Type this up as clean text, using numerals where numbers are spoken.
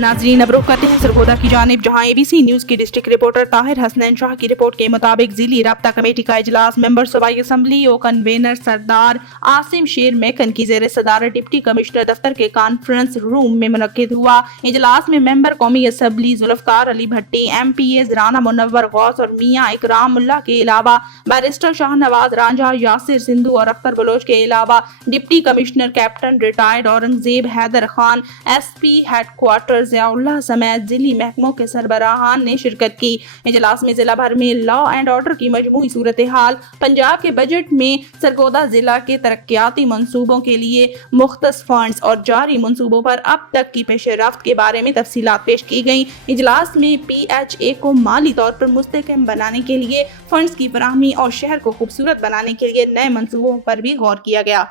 नाजरीन अब रुख करते हैं सरगोदा की जानिब, जहां ABC न्यूज की डिस्ट्रिक्ट रिपोर्टर ताहिर हसनैन शाह की रिपोर्ट के मुताबिक जिली राब्ता कमेटी का इजलास मेंबर सूबाई असम्बली और कन्वेनर सरदार आसिम शेर मेकन की जेर सदारत डिप्टी कमिश्नर दफ्तर के कॉन्फ्रेंस रूम में मुनक्किद हुआ। इजलास में मेंबर कौमी असम्बली जुल्फकार अली भट्टी, MPAs राना मुनव्वर गौस और मियाँ इकरामुल्लाह के अलावा बैरिस्टर शाहनवाज रांझा, यासिर सिंधु और अख्तर बलोच के अलावा deputy commissioner captain retired Aurangzeb Haider Khan, SP headquarter Ziaullah समेत जिली महकमों के सरबराहान ने शिरकत की। इजलास में जिला भर में लॉ एंड ऑर्डर की मजमूई सूरत हाल, पंजाब के बजट में सरगोदा जिला के तरक्याती मंसूबों के लिए मुख्तस फंड्स और जारी मंसूबों पर अब तक की पेशरफ्त के बारे में तफसीलात पेश की गई। इजलास में PHA को माली तौर पर मुस्तहकम बनाने के लिए फंड्स की फराहमी और शहर को खूबसूरत बनाने के लिए नए मंसूबों पर भी गौर किया गया।